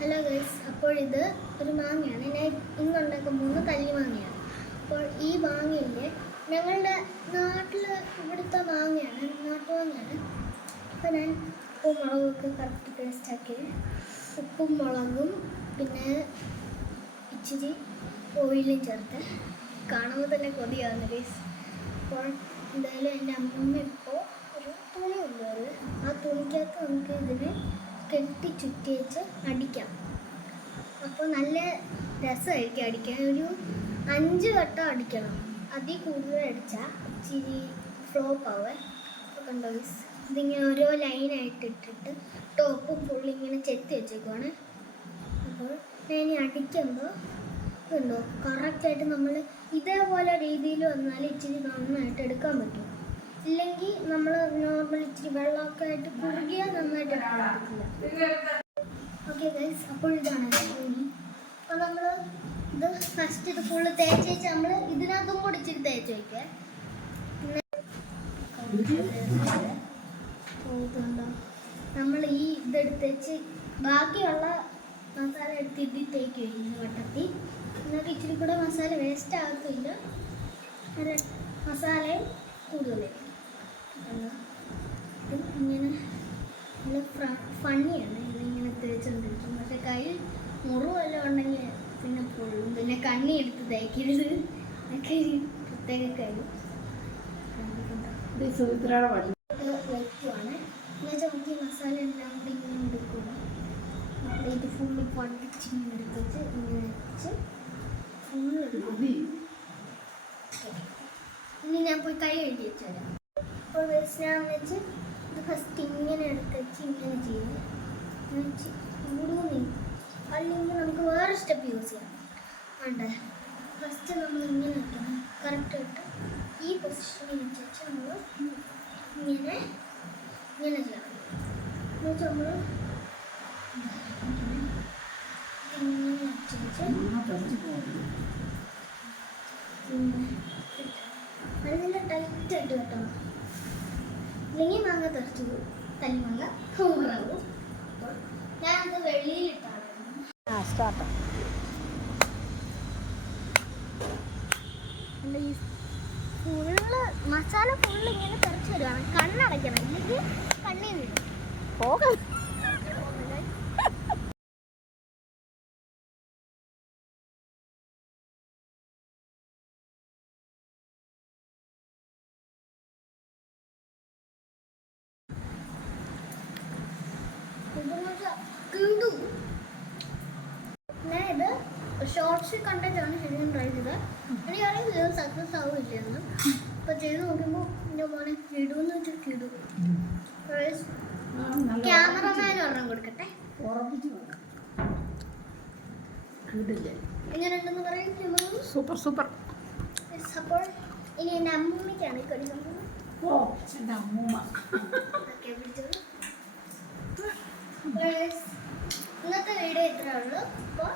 Hello guys അപ്പോൾ ഇത് ഒരു മാങ്ങയാണ്. ഞാൻ ഇന്നുണ്ടാക്കുന്ന മൂന്ന് കല്ലി മാങ്ങയാണ്. അപ്പോൾ ഈ മാങ്ങയില്ലേ ഞങ്ങളുടെ നാട്ടിൽ ഇവിടുത്തെ മാങ്ങയാണ് നാട്ടു മാങ്ങയാണ് അപ്പോൾ ഞാൻ ഉപ്പും മുളകൊക്കെ കറക്റ്റ് പേസ്റ്റ് ആക്കി. ഉപ്പും മുളകും പിന്നെ ഇച്ചിരി ഓയിലും ചേർത്ത്. കാണുമ്പോൾ തന്നെ കൊതിയാവുന്നു ഗൈസ് അപ്പോൾ എന്തായാലും എന്റെ അമ്മമ്മ ഇപ്പോൾ ഒരു തുണി കൊണ്ടുവരും ആ തുണിക്കകത്ത് നമുക്ക് ഇതിനെ കെട്ടി ചുറ്റി വെച്ച് അടിക്കാം. അപ്പോൾ നല്ല രസമായിരിക്കും അടിക്കാൻ. ഒരു അഞ്ച് വട്ടം അടിക്കണം. അതിൽ കൂടുതൽ അടിച്ചാൽ ഇച്ചിരി ഫ്ലോപ്പ് ആവേ. കണ്ടോ ഗൈസ് ഇതിങ്ങനെ ഓരോ ലൈനായിട്ട് ഇട്ടിട്ട് ടോപ്പും ഫുള്ള് ഇങ്ങനെ ചെത്തി വെച്ചേക്കുവാണ്. അപ്പോൾ ഞാൻ അടിക്കുമ്പോൾ ഉണ്ടോ കറക്റ്റായിട്ട് നമ്മൾ ഇതേപോലെ രീതിയിൽ വന്നാൽ ഇച്ചിരി നന്നായിട്ട് എടുക്കാൻ പറ്റും. ഇല്ലെങ്കിൽ നമ്മൾ നോർമൽ ഇച്ചിരി വെള്ളമൊക്കെ ആയിട്ട് കുറുകിയാൽ നന്നായിട്ട് ഓക്കെ ഗൈസ് അപ്പോൾ ഇതാണ് തുണി നമ്മൾ ഇത് ഫസ്റ്റ് ഇത് ഫുള്ള് തേച്ച് വെച്ച് നമ്മൾ ഇതിനകത്തും കൂടി ഇച്ചിരി തേച്ച് വയ്ക്കുക പോകുന്നുണ്ടോ നമ്മൾ ഈ ഇതെടുത്ത് വെച്ച് ബാക്കിയുള്ള മസാല എടുത്ത് ഇതിൽ തേക്ക് വയ്ക്കുന്നു വട്ടത്തിൽ. എന്നിട്ട് ഇച്ചിരി കൂടെ മസാല വേസ്റ്റ് ആകത്തില്ല. മസാലയും? ഇത് ഇങ്ങനെ നല്ല ഫണ്ണിയാണ് ഇതിങ്ങനെ തേച്ചുകൊണ്ടിരിക്കും പക്ഷെ കൈ മുറിവെല്ലാം ഉണ്ടെങ്കിൽ പിന്നെ പൊള്ളും. പിന്നെ കണ്ണി എടുത്ത് തേക്കരുത്. ഒക്കെ പ്രത്യേക കാര്യം. വെക്കുവാണ്. എന്നുവെച്ചാൽ നമുക്ക് ഈ മസാല എല്ലാം കൂടി ഇങ്ങനെ അപ്പോൾ ഇത് ഫുള്ള് പൊടിച്ച് ഇങ്ങനെ എടുത്തിട്ട് ഇങ്ങനെ വെച്ച് ഫുള്ള് ഇനി ഞാൻ പോയി കൈ എഴുതി വെച്ചു തരാം അപ്പോൾ ഞാൻ വെച്ച് ഇത് ഫസ്റ്റ് ഇങ്ങനെ എടുത്ത് വെച്ച് ഇങ്ങനെ ചെയ്യും കൂടുന്നി അല്ലെങ്കിൽ നമുക്ക് വേറെ സ്റ്റെപ്പ് യൂസ് ചെയ്യാം. വേണ്ടേ ഫസ്റ്റ് നമ്മൾ ഇങ്ങനെ വെക്കണം കറക്റ്റായിട്ട് ഈ പൊസിഷനിൽ വെച്ച് വെച്ച് നമ്മൾ ഇങ്ങനെ ഇങ്ങനെ ചെയ്യണം എന്നുവെച്ചാൽ നമ്മൾ ഇങ്ങനെ വെച്ച് വെച്ച് നല്ല ടൈറ്റ് ആയിട്ട് കേട്ടോ ഇല്ലെങ്കിൽ മാങ്ങ തെറിച്ചു പോകും. തല്ലിമാങ്ങ അപ്പോൾ ഞാനത് വെള്ളിയിലിട്ടാണ് ആ സ്റ്റാർട്ട് ഈ ഫുള്ള് മസാല ഫുള്ള് ഇങ്ങനെ തെറിച്ച് വരുവാണ് കണ്ണടയ്ക്കണം. ഇല്ലെങ്കിൽ കണ്ണി വീഴും പോകാം ഇതെന്ന് വെച്ചാൽ കിടു ഞാൻ ഇത് ഷോർട്സ് കണ്ടിട്ടാണ് ശരിക്കും ട്രൈ ചെയ്തത്. എനിക്കറിയില്ല ഇത് സക്സസ് ആവില്ലെന്ന് അപ്പോൾ ചെയ്ത് നോക്കുമ്പോൾ എന്റെ മോനെ കിടൂന്ന് വെച്ചാൽ കിടു. ക്യാമറമാൻ ഒരെണ്ണം കൊടുക്കട്ടെ. എങ്ങനെയുണ്ടെന്ന് പറയും സൂപ്പർ സൂപ്പർ അപ്പോൾ ഇനി എന്റെ അമ്മൂമ്മയ്ക്കാണ് കൊടുക്കുന്നത് ഓ എന്റെ അമ്മൂമ്മ. ഓക്കെ പിടിച്ചോളൂ ഇന്നത്തെ വീഡിയോ ഇത്രേ ഉള്ളൂ. അപ്പോൾ